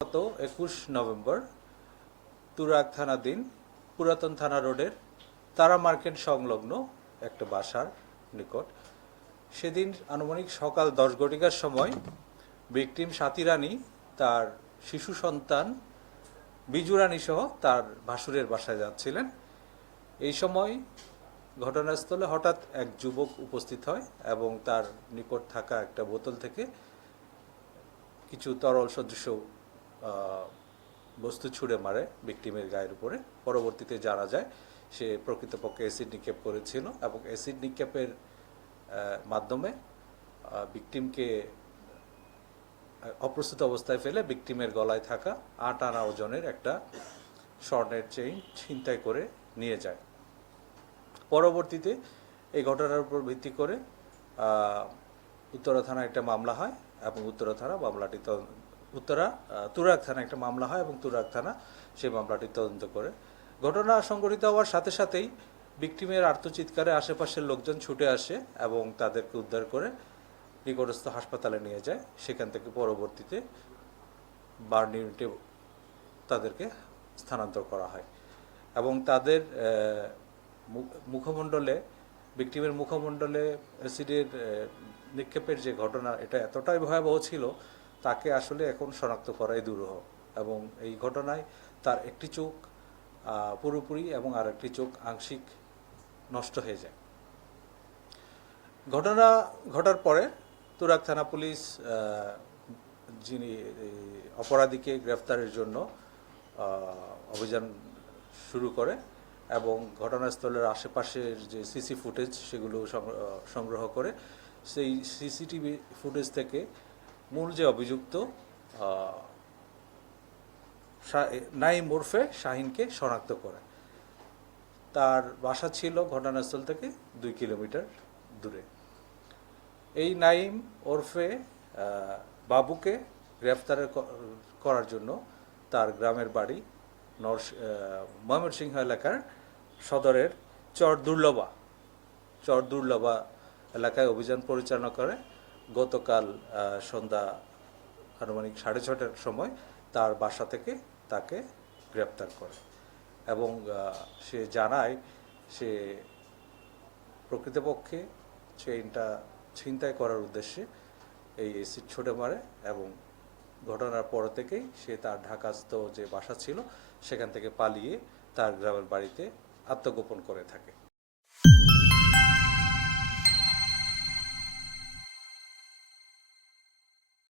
গত একুশ নভেম্বর তুরাগ থানাধীন পুরাতন থানা রোডের তারা মার্কেট সংলগ্ন একটা বাসার নিকট। সেদিন আনুমানিক সকাল দশ ঘটিকার সময় ভিকটিম সাথী রানী তার শিশু সন্তান বিজু রানী সহ তার ভাসুরের বাসায় যাচ্ছিলেন। এই সময় ঘটনাস্থলে হঠাৎ এক যুবক উপস্থিত হয় এবং তার নিকট থাকা একটা বোতল থেকে কিছু তরল সদৃশ আহ, বস্তু ছুঁড়ে মারে ভিকটিমের গায়ের উপরে। পরবর্তীতে জানা যায়, সে প্রকৃতপক্ষে অ্যাসিড নিক্ষেপ করেছিল এবং অ্যাসিড নিক্ষেপের মাধ্যমে ভিকটিমকে অপ্রস্তুত অবস্থায় ফেলে ভিকটিমের গলায় থাকা আট আনা ওজনের একটা স্বর্ণের চেইন ছিনতাই করে নিয়ে যায়। পরবর্তীতে এই ঘটনার উপর ভিত্তি করে উত্তরা থানায় একটা মামলা হয় এবং উত্তরা থানা মামলাটি উত্তরা তুরাগ থানা একটা মামলা হয় এবং তুরাগ থানা সেই মামলাটি তদন্ত করে। ঘটনা সংঘটিত হওয়ার সাথে সাথেই ভিকটিমের আর্তচিৎকারে আশেপাশের লোকজন ছুটে আসে এবং তাদেরকে উদ্ধার করে নিকটস্থ হাসপাতালে নিয়ে যায়। সেখান থেকে পরবর্তীতে বার্ন ইউনিটে তাদেরকে স্থানান্তর করা হয় এবং তাদের মুখমণ্ডলে ভিকটিমের মুখমণ্ডলে অ্যাসিডের নিক্ষেপের যে ঘটনা, এটা এতটাই ভয়াবহ ছিল তাকে আসলে এখন শনাক্ত করাই দুরূহ এবং এই ঘটনায় তার একটি চোখ পুরোপুরি এবং আর একটি চোখ আংশিক নষ্ট হয়ে যায়। ঘটনা ঘটার পরে তুরাগ থানা পুলিশ যিনি অপরাধীকে গ্রেফতারের জন্য অভিযান শুরু করে এবং ঘটনাস্থলের আশেপাশের যে সিসি ফুটেজ সেগুলো সংগ্র- সংগ্রহ করে, সেই সিসিটিভি ফুটেজ থেকে মূল যে অভিযুক্ত নাইম ওরফে শাহিনকে শনাক্ত করে। তার বাসা ছিল ঘটনাস্থল থেকে দুই কিলোমিটার দূরে। এই নাইম ওরফে বাবুকে গ্রেফতার করার জন্য তার গ্রামের বাড়ি নর ময়মনসিংহ এলাকার সদরের চর দুর্লভা চর দুর্লভা এলাকায় অভিযান পরিচালনা করে। গতকাল সন্ধ্যা আনুমানিক সাড়ে ছটার সময় তার বাসা থেকে তাকে গ্রেপ্তার করে এবং সে জানায় সে প্রকৃতপক্ষে চেইনটা ছিনতাই করার উদ্দেশ্যে এই এসিড ছুটে মারে এবং ঘটনার পর থেকেই সে তার ঢাকাস্থ যে বাসা ছিল সেখান থেকে পালিয়ে তার গ্রামের বাড়িতে আত্মগোপন করে থাকে।